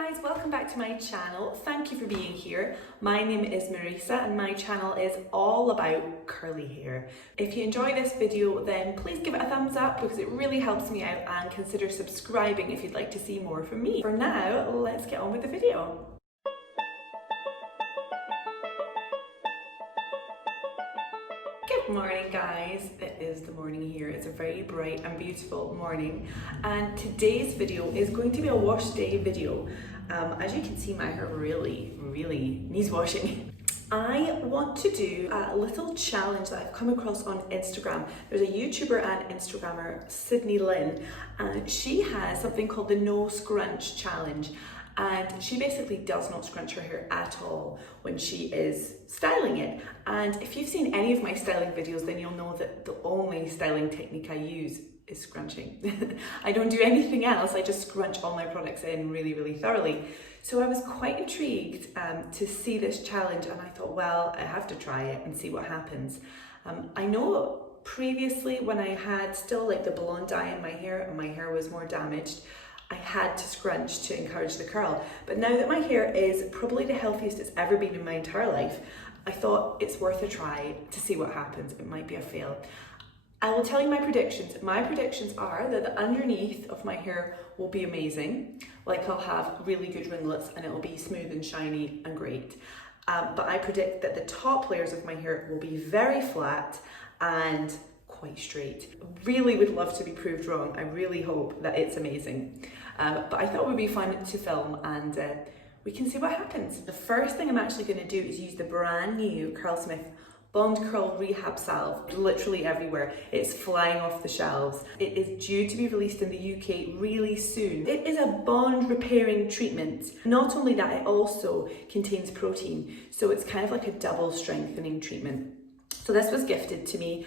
guys, welcome back to my channel. Thank you for being here. My name is Marisa and my channel is all about curly hair. If you enjoy this video then please give it a thumbs up because it really helps me out, and consider subscribing if you'd like to see more from me. For now, let's get on with the video. Good morning guys, it is the morning here. It's a very bright and beautiful morning, and today's video is going to be a wash day video. As you can see, my hair really needs washing. I want to do a little challenge that I've come across on Instagram. There's a YouTuber and Instagrammer, Sydney Lynn, and she has something called the No Scrunch Challenge. And she basically does not scrunch her hair at all when she is styling it. And if you've seen any of my styling videos, then you'll know that the only styling technique I use is scrunching. I don't do anything else, I just scrunch all my products in really thoroughly. So I was quite intrigued to see this challenge, and I thought, well, I have to try it and see what happens. I know previously when I had still like the blonde dye in my hair and my hair was more damaged, I had to scrunch to encourage the curl. But now that my hair is probably the healthiest it's ever been in my entire life, I thought it's worth a try to see what happens. It might be a fail. I will tell you my predictions. My predictions are that the underneath of my hair will be amazing. Like, I'll have really good ringlets and it will be smooth and shiny and great. But I predict that the top layers of my hair will be very flat and quite straight. Really would love to be proved wrong. I really hope that it's amazing. But I thought it would be fun to film, and we can see what happens. The first thing I'm actually going to do is use the brand new Curlsmith Bond Curl Rehab Salve. Literally everywhere. It's flying off the shelves. It is due to be released in the UK really soon. It is a bond repairing treatment. Not only that, it also contains protein. So it's kind of like a double strengthening treatment. So this was gifted to me.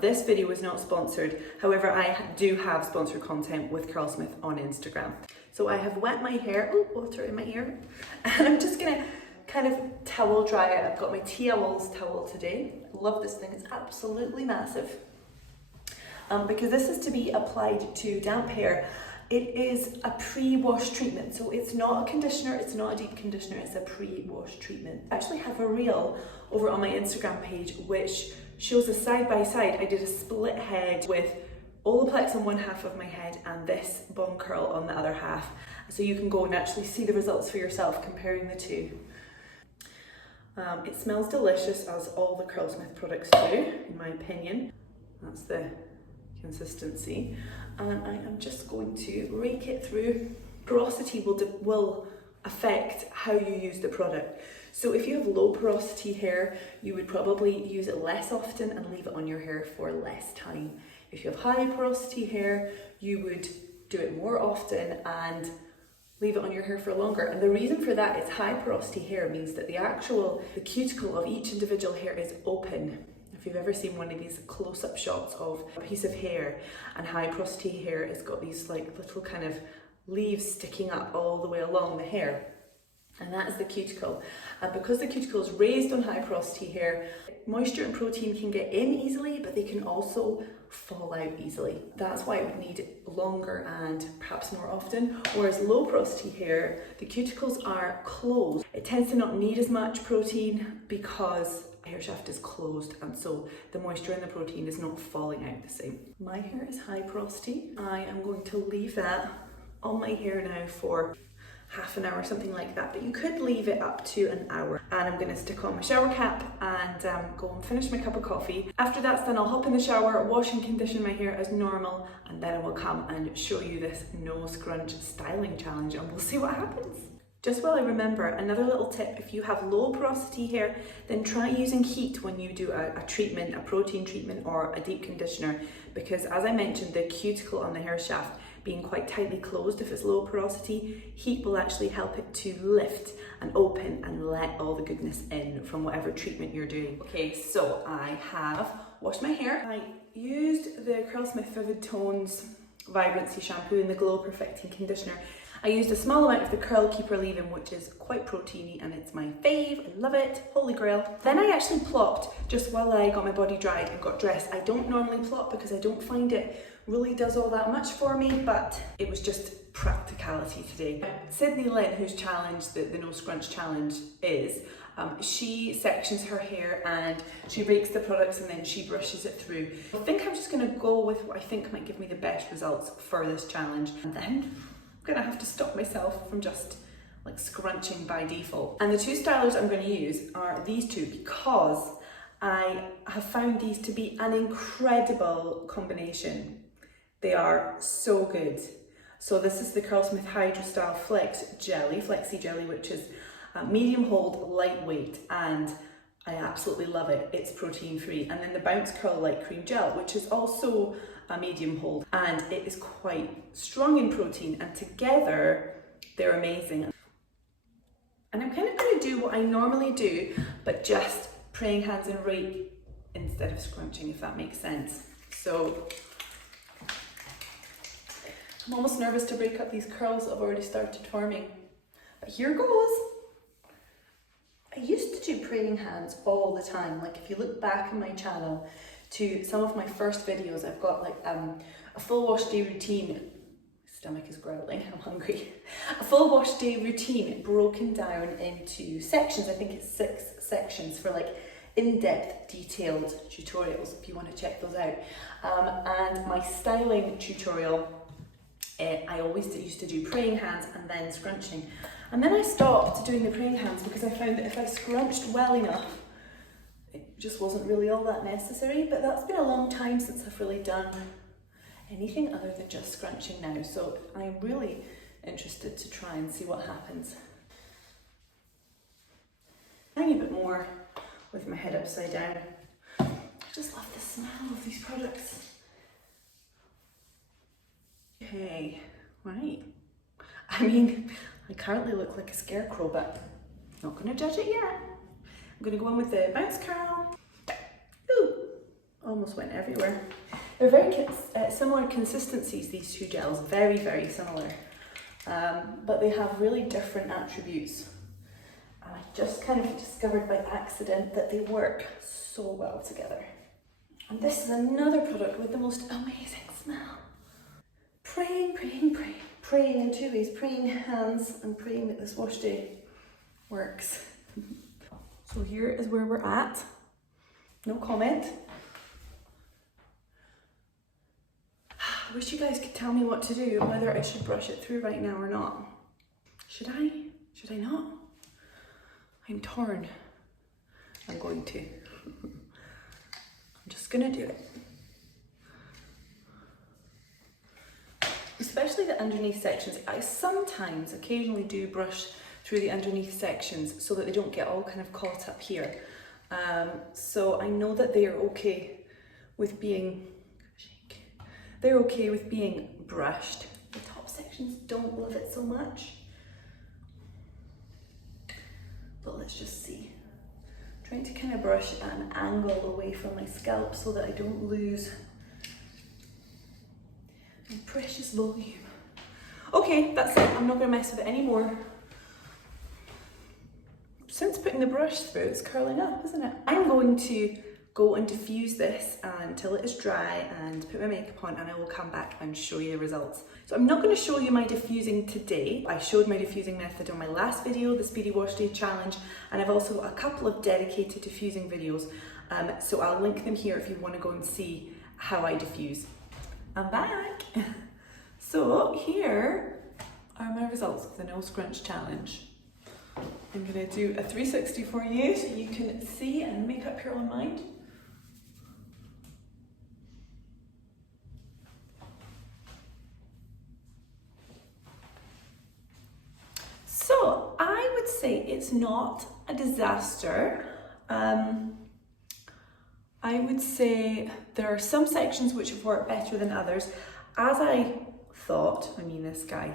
This video was not sponsored. However, I do have sponsored content with Curlsmith on Instagram. So I have wet my hair, water in my hair, and I'm just gonna kind of towel dry it. I've got my T-Owls towel today. Love this thing, it's absolutely massive. Because this is to be applied to damp hair. It is a pre-wash treatment, so it's not a conditioner, it's not a deep conditioner, it's a pre-wash treatment. I actually have a reel over on my Instagram page which shows a side-by-side. I did a split head with Olaplex on one half of my head and this bond curl on the other half. So you can go and actually see the results for yourself comparing the two. It smells delicious, as all the Curlsmith products do, in my opinion. That's the consistency, and I am just going to rake it through. Porosity will affect how you use the product. So if you have low porosity hair, you would probably use it less often and leave it on your hair for less time. If you have high porosity hair, you would do it more often and leave it on your hair for longer. And the reason for that is high porosity hair means that the cuticle of each individual hair is open. If you've ever seen one of these close-up shots of a piece of hair, and high porosity hair, it's got these like little kind of leaves sticking up all the way along the hair, and that is the cuticle. And because the cuticle is raised on high porosity hair, moisture and protein can get in easily, but they can also fall out easily. That's why it would need longer and perhaps more often. Whereas low porosity hair, the cuticles are closed. It tends to not need as much protein because the hair shaft is closed, and so the moisture and the protein is not falling out the same. My hair is high porosity. I am going to leave that on my hair now for half an hour, something like that, but you could leave it up to an hour. And I'm going to stick on my shower cap and go and finish my cup of coffee. After that's done, I'll hop in the shower, wash and condition my hair as normal, and then I will come and show you this no scrunch styling challenge, and we'll see what happens. Just while I remember, another little tip: if you have low porosity hair, then try using heat when you do a treatment, a protein treatment or a deep conditioner, because as I mentioned, the cuticle on the hair shaft being quite tightly closed, if it's low porosity, heat will actually help it to lift and open and let all the goodness in from whatever treatment you're doing. Okay, so I have washed my hair. I used the Curlsmith Vivid Tones Vibrancy Shampoo and the Glow Perfecting Conditioner. I used a small amount of the Curl Keeper leave-in, which is quite proteiny and it's my fave. I love it, holy grail. Then I actually plopped just while I got my body dried and got dressed. I don't normally plop because I don't find it really does all that much for me, but it was just practicality today. Sydney Lynn, whose challenge, the No Scrunch challenge is, she sections her hair and she rakes the products and then she brushes it through. I think I'm just gonna go with what I think might give me the best results for this challenge, and then I'm gonna have to stop myself from just like scrunching by default. And the two stylers I'm gonna use are these two because I have found these to be an incredible combination. They are so good. So this is the Curlsmith Hydro Style Flexy Jelly, which is medium hold, lightweight, and I absolutely love it. It's protein free. And then the Bounce Curl Light Creme Gel, which is also a medium hold, and it is quite strong in protein, and together they're amazing. And I'm kind of going to do what I normally do, but just praying hands and rake instead of scrunching, if that makes sense. So I'm almost nervous to break up these curls that have already started forming, but here goes. I used to do praying hands all the time. Like if you look back on my channel to some of my first videos, I've got like a full wash day routine. Stomach is growling, I'm hungry. A full wash day routine broken down into sections. I think it's 6 sections for like in-depth detailed tutorials if you want to check those out. And my styling tutorial, I always used to do praying hands and then scrunching. And then I stopped doing the praying hands because I found that if I scrunched well enough, it just wasn't really all that necessary. But that's been a long time since I've really done anything other than just scrunching now, so I'm really interested to try and see what happens. A tiny bit more with my head upside down. I just love the smell of these products. Okay, right. I mean, I currently look like a scarecrow, but I'm not going to judge it yet. I'm going to go in with the Bounce Curl. Ooh, almost went everywhere. They're very similar consistencies, these two gels, very, very similar. But they have really different attributes. I just kind of discovered by accident that they work so well together. And this is another product with the most amazing smell. Praying, praying, praying. Praying in 2 ways, praying hands and praying that this wash day works. So here is where we're at. No comment. I wish you guys could tell me what to do, whether I should brush it through right now or not. Should I? Should I not? I'm torn. I'm going to. I'm just gonna do it. Especially the underneath sections. I sometimes, occasionally do brush through the underneath sections so that they don't get all kind of caught up here. So I know that they are okay with being brushed. The top sections don't love it so much. But let's just see. I'm trying to kind of brush at an angle away from my scalp so that I don't lose my precious volume. Okay, that's it. I'm not going to mess with it anymore. Since putting the brush through, it's curling up, isn't it? I'm going to go and diffuse this until it is dry and put my makeup on, and I will come back and show you the results. So I'm not going to show you my diffusing today. I showed my diffusing method on my last video, the Speedy Wash Day Challenge, and I've also got a couple of dedicated diffusing videos. So I'll link them here if you want to go and see how I diffuse. I'm back. So here are my results of the No Scrunch Challenge. I'm going to do a 360 for you so you can see and make up your own mind. So I would say it's not a disaster. I would say there are some sections which have worked better than others. As I thought, I mean, this guy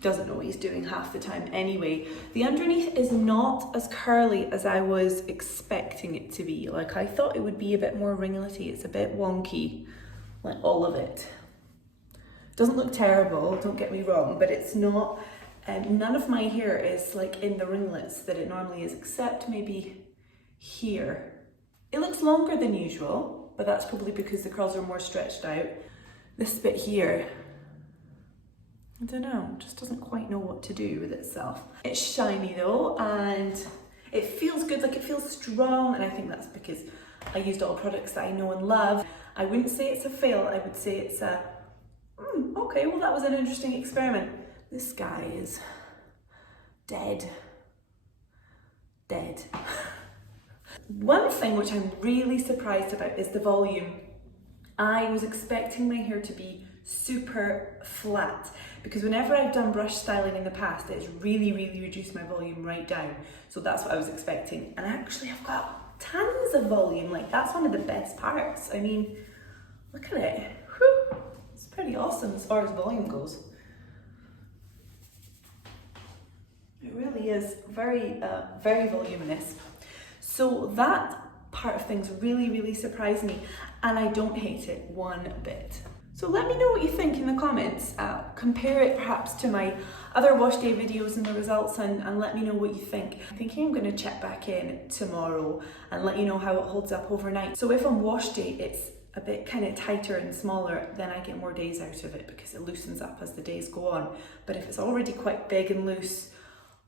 doesn't know what he's doing half the time anyway. The underneath is not as curly as I was expecting it to be. Like, I thought it would be a bit more ringlety. It's a bit wonky, like all of it. Doesn't look terrible, don't get me wrong, but it's not, none of my hair is like in the ringlets that it normally is, except maybe here. It looks longer than usual, but that's probably because the curls are more stretched out. This bit here, I don't know, just doesn't quite know what to do with itself. It's shiny though, and it feels good, like it feels strong, and I think that's because I used all products that I know and love. I wouldn't say it's a fail, I would say it's a, okay, well that was an interesting experiment. This guy is dead. Dead. One thing which I'm really surprised about is the volume. I was expecting my hair to be super flat because whenever I've done brush styling in the past, it's really reduced my volume right down. So that's what I was expecting. And actually I've got tons of volume, like that's one of the best parts. I mean, look at it. Whew. It's pretty awesome as far as volume goes. It really is very voluminous. So that part of things really surprised me, and I don't hate it one bit. So let me know what you think in the comments. Compare it perhaps to my other wash day videos and the results, and let me know what you think. I'm thinking I'm going to check back in tomorrow and let you know how it holds up overnight. So if on wash day it's a bit kind of tighter and smaller, then I get more days out of it because it loosens up as the days go on. But if it's already quite big and loose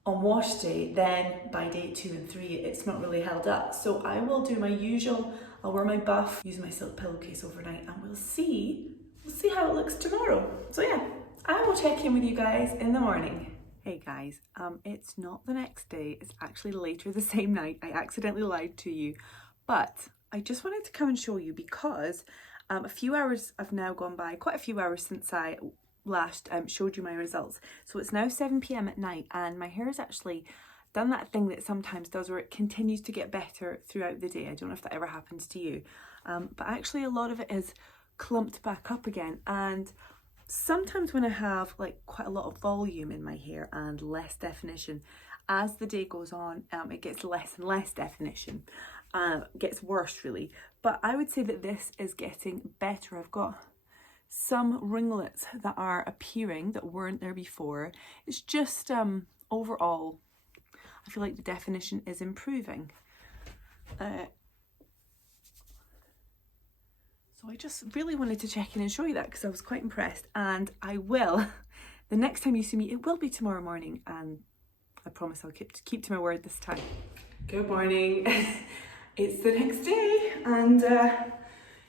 on wash day, then by day 2 and 3 it's not really held up. So I will do my usual, I'll wear my buff, use my silk pillowcase overnight, and we'll see how it looks tomorrow. So yeah, I will check in with you guys in the morning. Hey guys, it's not the next day, it's actually later the same night. I accidentally lied to you, but I just wanted to come and show you because a few hours have now gone by, quite a few hours since I last showed you my results. So it's now 7 p.m. at night, and my hair has actually done that thing that it sometimes does where it continues to get better throughout the day. I don't know if that ever happens to you, but actually a lot of it is clumped back up again. And sometimes when I have like quite a lot of volume in my hair and less definition, as the day goes on, it gets less and less definition, gets worse really. But I would say that this is getting better. I've got some ringlets that are appearing that weren't there before. It's just overall I feel like the definition is improving. So I just really wanted to check in and show you that because I was quite impressed, and I will, the next time you see me, it will be tomorrow morning, and I promise I'll keep to my word this time. Good morning. It's the next day, and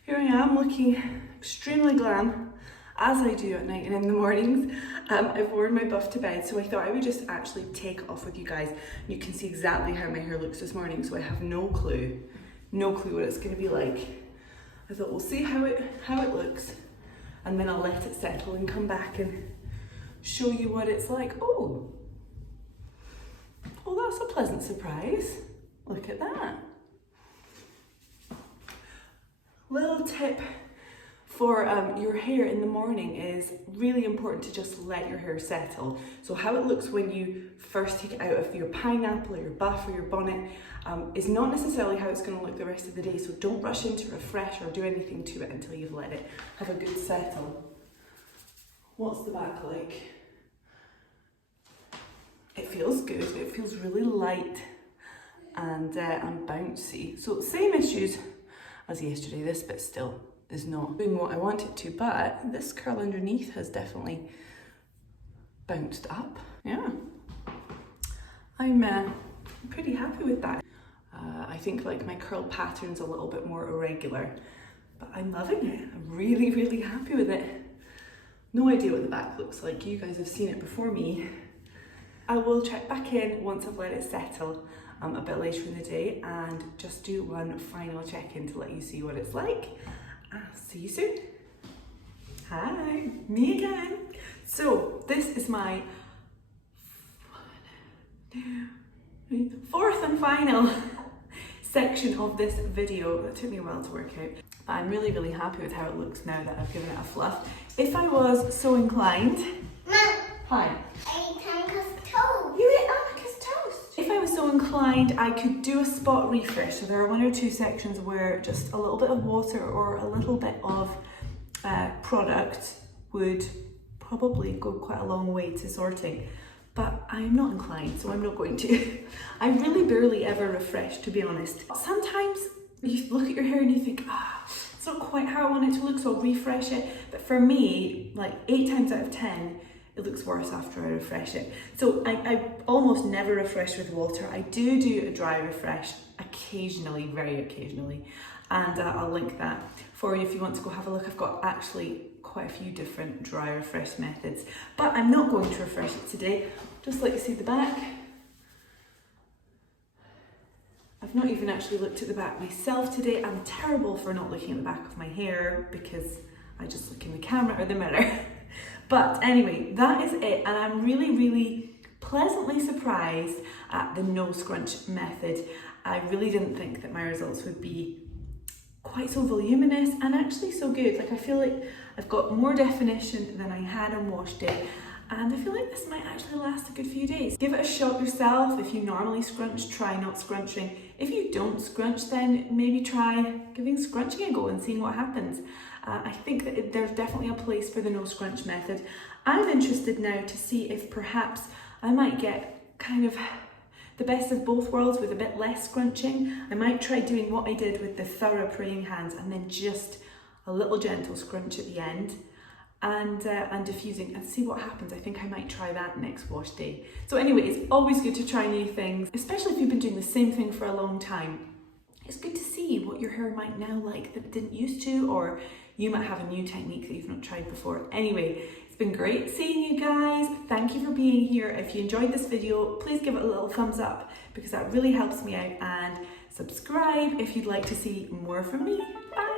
here I am looking extremely glam, as I do at night and in the mornings. I've worn my buff to bed, so I thought I would just actually take it off with you guys. You can see exactly how my hair looks this morning, so I have no clue what it's going to be like. I thought we'll see how it looks, and then I'll let it settle and come back and show you what it's like. Oh, that's a pleasant surprise. Look at that. Little tip for your hair in the morning is really important to just let your hair settle. So how it looks when you first take it out of your pineapple or your buff or your bonnet is not necessarily how it's going to look the rest of the day. So don't rush in to refresh or do anything to it until you've let it have a good settle. What's the back like? It feels good. It feels really light and bouncy. So same issues as yesterday. This bit still is not doing what I want it to, but this curl underneath has definitely bounced up. Yeah, I'm pretty happy with that. I think like my curl pattern's a little bit more irregular, but I'm loving it. I'm really happy with it. No idea what the back looks like. You guys have seen it before me. I will check back in once I've let it settle a bit later in the day and just do one final check-in to let you see what it's like. I'll see you soon. Hi, me again. So this is my fourth and final section of this video. That took me a while to work out, but I'm really happy with how it looks now that I've given it a fluff. If I was so inclined, hi. You ate Annika's toast. If I was so inclined, I could do a spot refresh. So there are 1 or 2 sections where just a little bit of water or a little bit of product would probably go quite a long way to sorting. But I'm not inclined, so I'm not going to. I really barely ever refresh, to be honest. Sometimes you look at your hair and you think, It's not quite how I want it to look, so I'll refresh it. But for me, like 8 times out of 10, it looks worse after I refresh it. So I almost never refresh with water. I do a dry refresh occasionally, very occasionally. And I'll link that for you if you want to go have a look. I've got actually quite a few different dry refresh methods, but I'm not going to refresh it today. Just like to see the back. I've not even actually looked at the back myself today. I'm terrible for not looking at the back of my hair because I just look in the camera or the mirror. But anyway, that is it. And I'm really pleasantly surprised at the no scrunch method. I really didn't think that my results would be quite so voluminous and actually so good. Like I feel like I've got more definition than I had on wash day. And I feel like this might actually last a good few days. Give it a shot yourself. If you normally scrunch, try not scrunching. If you don't scrunch, then maybe try giving scrunching a go and seeing what happens. I think that there's definitely a place for the no scrunch method. I'm interested now to see if perhaps I might get kind of the best of both worlds with a bit less scrunching. I might try doing what I did with the thorough praying hands and then just a little gentle scrunch at the end. And diffusing and see what happens. I think I might try that next wash day. So anyway, it's always good to try new things, especially if you've been doing the same thing for a long time. It's good to see what your hair might now like that it didn't used to, or you might have a new technique that you've not tried before. Anyway, it's been great seeing you guys. Thank you for being here. If you enjoyed this video, please give it a little thumbs up because that really helps me out, and subscribe if you'd like to see more from me. Bye.